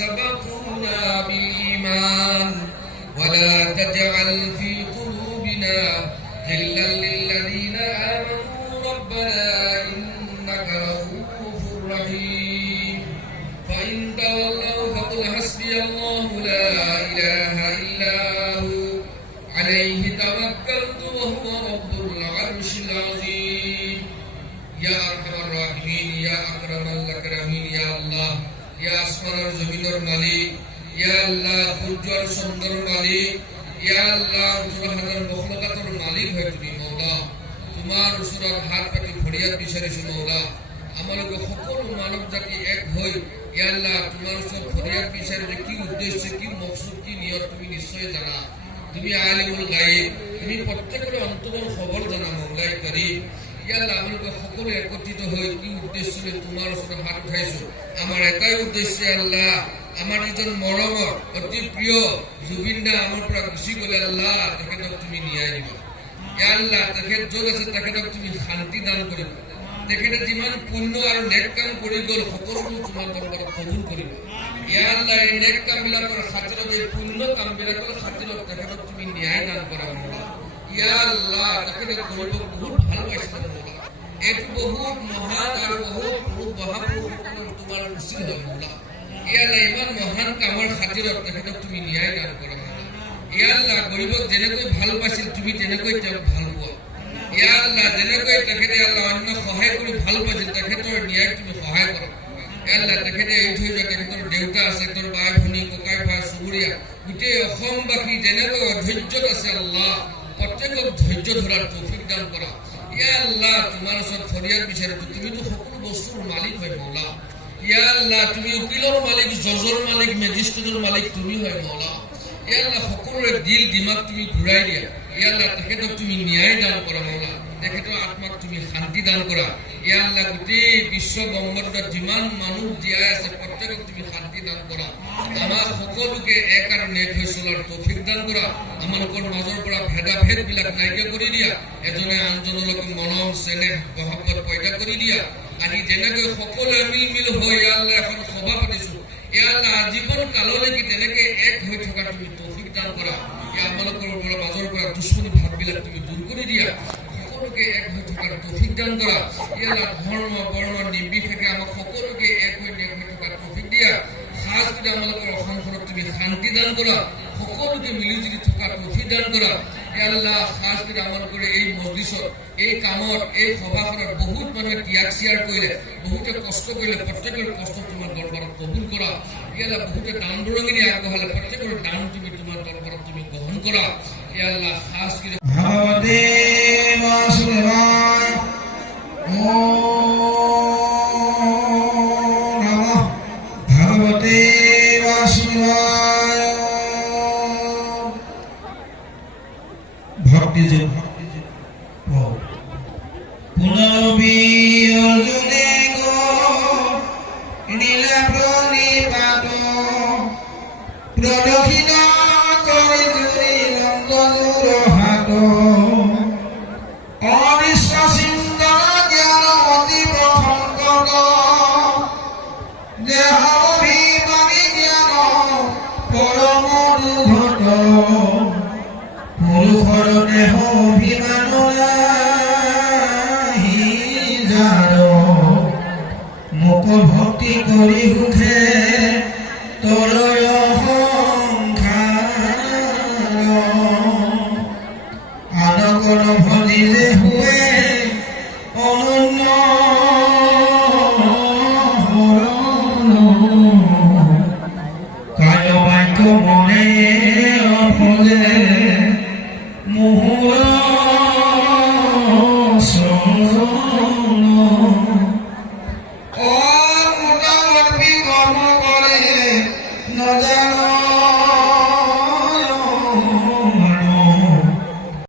سبقونا بالإيمان ولا تجعل في قلوبنا غلا للذين آمنوا ربنا إنك رؤوف رحيم فإن تولوا فقل حسبي الله لا إله إلا هو عليه توكلت وهو رب العرش العظيم يا أرحم الراحمين يا أكرم الأكرمين يا الله ইয়া আসমানের জমিনের মালিক, ইয়া আল্লাহ সূর্যের সুন্দর মালিক, ইয়া আল্লাহ হাজার মখলুকাতের মালিক হয় তুমি মৌলা। তোমার ওচৰত হাত পাতি ফৰিয়াদ বিচাৰিছো মৌলা। আমালোকে সকলো মানৱ জাতি এক হৈ ইয়া আল্লাহ তোমাৰ ওচৰত ফৰিয়াদ বিচাৰিলে কি উদ্দেশ্য, কি মকসুদ, কি নিয়ত তুমি নিশ্চয় জানা। তুমি আলিমুল গায়ব, তুমি প্ৰত্যেকৰে অন্তৰৰ খবৰ জানা মৌলাই কাৰিম। ইয়াল্লাহ আমালোকে সকলো একত্ৰিত হৈ কি উদ্দেশ্য লৈ তোমাৰ ওচৰত হাত উঠাইছো। আমাৰ এটাই উদ্দেশ্য আল্লাহ, আমাৰ যিজন মৰমৰ অতি প্ৰিয় জুবিন দা আমাৰ পৰা গুচি গ'লে আল্লাহ তেখেতক তুমি ন্যায় দিবা। আল্লাহ তেখেত য'ত আছে তেখেতক তুমি শান্তি দান কৰিবা। তেখেতে যিমান পুণ্য আৰু নেক কাম কৰি গ'ল সকলোবোৰ তোমাৰ দৰবাৰত কবুল কৰিবা। আল্লাহ এই নেক কামবিলাকৰ খাতিৰত, এই পুণ্য কামবিলাকৰ খাতিৰত তেখেতক তুমি ন্যায় দান কৰা মৌলা। আল্লাহ তেখেতে গৌৰৱক বহুত ভাল পাইছিল মৌলা। এইটো বহুত মহান আৰু বহুত মহাপুৰুষসকলৰ তোমাৰ উচিত হয় মৌলা। আল্লাহ ইমান মহান কামৰ খাতিৰত তেখেতক তুমি ন্যায় দান কৰা মৌলা। আল্লাহ গৰীবক যেনেকৈ ভাল পাইছিল তুমি তেনেকৈ তেওঁক ভাল পোৱা। আল্লাহ যেনেকৈ তেখেতে আল্লাহ অন্য সহায় কৰি ভাল পাইছিল তেখেতৰ ন্যায় তুমি সহায় কৰা। আল্লাহ তেখেতে এৰি থৈ যোৱা তেখেতৰ দেউতা আছে, তেওঁৰ বাই ভনী, ককাই ভাই, চুবুৰীয়া গোটেই অসমবাসী যেনেকৈ অধৈৰ্যত আছে আল্লাহ প্ৰত্যেকক ধৈৰ্য ধৰাৰ তৌফিক দান কৰা। আল্লাহ তোমাৰ ওচৰত ফৰিয়াদ বিচাৰিছো, তুমিতো সকলো বস্তুৰ মালিক হয় মৌলা। আল্লাহ তুমি উকিলৰ মালিক, জজৰ মালিক, মেজিষ্ট্ৰেটৰ মালিক তুমি হয় মৌলা। আল্লাহ সকলোৰে দিল দিমাগ তুমি ঘূৰাই দিয়া। আল্লাহ তেখেতক তুমি ন্যায় দান কৰা মৌলা। তেখেতৰ আত্মাক তুমি শান্তি দান কৰা। আল্লাহ গোটেই বিশ্ব ব্ৰহ্মাণ্ডত যিমান মানুহ জীয়াই আছে প্ৰত্যেকক তুমি শান্তি দান কৰা। আমাৰ সকলোকে এক আৰু নেক হৈ চলাৰ তৌফিক দান কৰা। আমালোকৰ মাজৰ পৰা ভেদাভেদ বিলাক নাইকিয়া কৰি দিয়া। এজনে আনজনলৈকে মৰম চেনেহ মহব্বত পয়দা কৰি দিয়া। আজি যেনেকৈ সকলোৱে মিল হৈ আল্লাহ এখন সভা পাতিছো, আল্লাহ আজীৱন কাললৈকে তেনেকে এক হৈ থকা তুমি তৌফিক দান কৰা। আমালোকৰ মাজৰ পৰা দুশ্মনী ভাৱবিলাক তুমি দূৰ কৰি দিয়া। সকলোকে এক হৈ থকাৰ তৌফিক দান কৰা। আল্লাহ ধৰ্ম বৰ্ণ নিৰ্বিশেষে আমাক সকলোকে এক হৈ থকাৰ তৌফিক দিয়া। খাস কৰি আমালোকৰ অসমখনত তুমি শান্তি দান কৰা। সকলোকে মিলিজুলি থকাৰ তৌফিক দান কৰা। আল্লাহ খাস কৰি আমালোকৰ এই মজলিছত, এই কামত, এই সভাখনত বহুত মানুহে ত্যাগ স্বীকাৰ কৰিলে, বহুতে কষ্ট কৰিলে, প্ৰত্যেকৰ কষ্ট তোমাৰ দৰবাৰত কবুল কৰা। আল্লাহ বহুতে দান বৰঙণি আগবঢ়ালে, প্ৰত্যেকৰ দান তুমি তোমাৰ দৰবাৰত তুমি গ্ৰহণ কৰা। আল্লাহ খাস কৰি ভক্তি যোগ পুনবী অৰ্জুনে গো নীলা প্ৰণিপাত প্ৰদক্ষিণ কৰি জুৰি নন্দজুৰ হাত অবিশ্বাসিন্দৰ জ্ঞান অতি প্ৰসংগত দেহ অভিমানী জ্ঞান পৰম দুৰ্ঘট পুৰুষৰ দেহ অভিমান নাহি যাৰ মোক ভক্তি কৰি সুখে